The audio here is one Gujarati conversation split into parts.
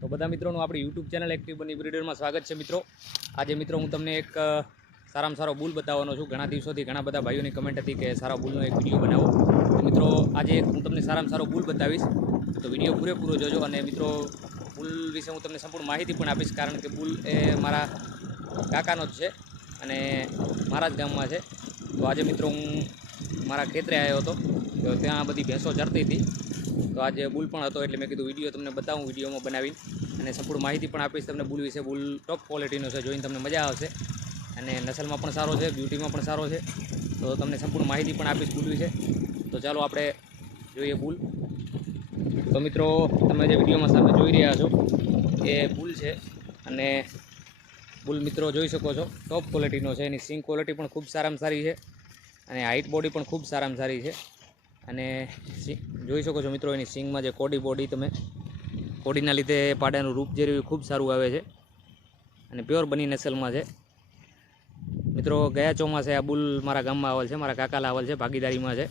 તો બધા મિત્રોનું આપણી યુટ્યુબ ચેનલ એક્ટિવ બની બ્રીડરમાં સ્વાગત છે મિત્રો। આજે મિત્રો હું તમને એક સારામાં સારો બુલ બતાવવાનો છું। ઘણા દિવસોથી ઘણા બધા ભાઈઓની કમેન્ટ હતી કે સારા બુલનો એક વિડીયો બનાવો। તો મિત્રો આજે હું તમને સારામાં સારો બુલ બતાવીશ, તો વિડીયો પૂરેપૂરો જોજો। અને મિત્રો બુલ વિશે હું તમને સંપૂર્ણ માહિતી પણ આપીશ, કારણ કે બુલ એ મારા કાકાનો જ છે અને મારા જ ગામમાં છે। તો આજે મિત્રો હું મારા ખેતરે આવ્યો હતો, તો ત્યાં બધી ભેંસો ચરતી હતી, તો આજે બુલ પણ હતો એટલે મેં કીધું વિડીયો તમને બતાવું, વિડીયોમાં બનાવીને અને સંપૂર્ણ માહિતી પણ આપીશ તમને બુલ વિશે। બુલ ટોપ ક્વોલિટીનો છે, જોઈને તમને મજા આવશે અને નસલમાં પણ સારો છે, બ્યુટીમાં પણ સારો છે, તો તમને સંપૂર્ણ માહિતી પણ આપીશ બુલ વિશે। તો ચાલો આપણે જોઈએ બુલ। તો મિત્રો તમે જે વિડીયોમાં સામે જોઈ રહ્યા છો એ બુલ છે અને બુલ મિત્રો જોઈ શકો છો ટોપ ક્વોલિટીનો છે। એની સિંગ ક્વોલિટી પણ ખૂબ સારામાં સારી છે અને હાઇટ બોડી પણ ખૂબ સારામાં સારી છે। અને જોઈ શકો છો મિત્રો એની સિંગમાં જે કોડી તમે કોડીના લીધે પાડાનું રૂપ જે રહ્યું ખૂબ સારું આવે છે અને પ્યોર બની નસલમાં છે મિત્રો। ગયા ચોમાસે આ બુલ મારા ગામમાં આવેલ છે, મારા કાકા લાવેલ છે, ભાગીદારીમાં છે।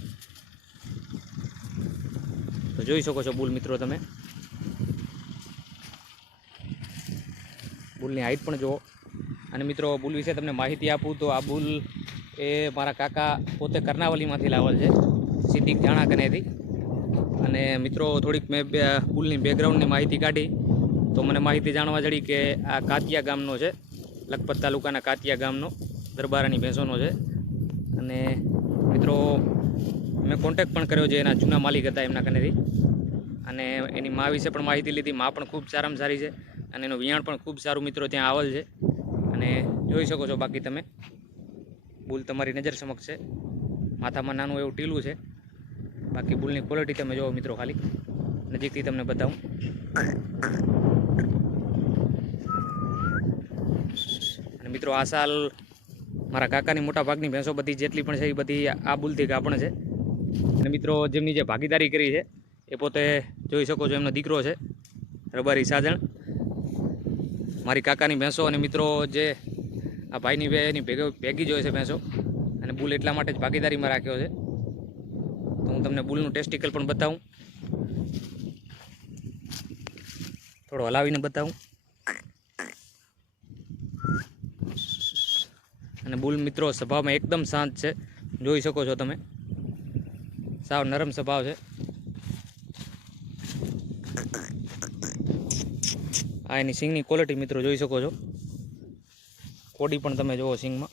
તો જોઈ શકો છો બુલ મિત્રો તમે, બુલની હાઇટ પણ જુઓ। અને મિત્રો બુલ વિશે તમને માહિતી આપું તો આ બુલ એ મારા કાકા પોતે કર્ણાવલીમાંથી લાવેલ છે, સિદ્દીક જાણા કનેથી। અને મિત્રો થોડીક મેં બુલની બેકગ્રાઉન્ડની માહિતી કાઢી તો મને માહિતી જાણવા જડી કે આ કાતિયા ગામનો છે, લખપત તાલુકાના કાતિયા ગામનો દરબારાની ભેંસોનો છે। અને મિત્રો મેં કોન્ટેક્ટ પણ કર્યો, જે એના જૂના માલિક હતા એમના કનેથી, અને એની મા વિશે પણ માહિતી લીધી। મા પણ ખૂબ સારામાં સારી છે અને એનું વિયાણ પણ ખૂબ સારું મિત્રો ત્યાં આવેલ છે। અને જોઈ શકો છો બાકી તમે બુલ તમારી નજર સમક્ષ છે, માથામાં નાનું એવું ટીલું છે। બાકી બુલની ક્વોલિટી તમે જોવો મિત્રો, ખાલી નજીકથી તમને બતાવું। અને મિત્રો આ સાલ મારા કાકાની મોટા ભાગની ભેંસો બધી જેટલી પણ છે એ બધી આ બુલથી ગાભણ છે। અને મિત્રો જેમની જે ભાગીદારી કરી છે એ પોતે જોઈ શકો છો એમનો દીકરો છે રબારી સાજણ, મારી કાકાની ભેંસો। અને મિત્રો જે આ ભાઈની એની ભેગી જ હોય છે ભેંસો, અને બુલ એટલા માટે જ ભાગીદારીમાં રાખ્યો છે। તો હું તમને બુલનું ટેસ્ટિકલ પણ બતાવું, થોડો હલાવીને બતાવું। અને બુલ મિત્રો સ્વભાવમાં એકદમ શાંત છે, જોઈ શકો છો તમે, સાવ નરમ સ્વભાવ છે। આ એની સિંગની ક્વોલિટી મિત્રો જોઈ શકો છો, કોડી પણ તમે જુઓ સિંગમાં।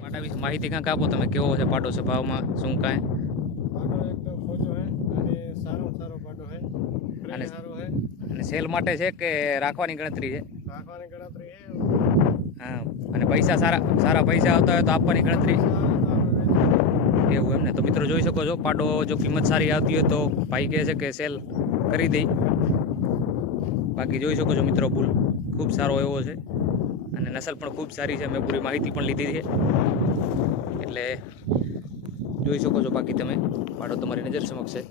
પાડા વિશે માહિતી કાંક આપો તમે, કેવો છે પાડો સ્વભાવમાં, શું કાંઈ? પાડો એકદમ ફોજો है અને સારો પાડો है અને સારો है। અને સેલ માટે છે કે રાખવાની ગણતરી છે? રાખવાની ગણતરી है। હા, અને પૈસા સારા પૈસા આવતા હોય તો આપવાની ગણતરી એવું એમ ને? તો મિત્રો જોઈ શકો છો પાડો જો કિંમત સારી આવતી હોય તો ભાઈ કહે છે કે સેલ કરી દઈ। બાકી જોઈ શકો છો મિત્રો બુલ ખૂબ સારો એવો છે અને નસલ પણ ખૂબ સારી છે, મેં પૂરી માહિતી પણ લીધી છે એટલે જોઈ શકો છો બાકી તમે, પાડો તમારી નજર સમક્ષ છે।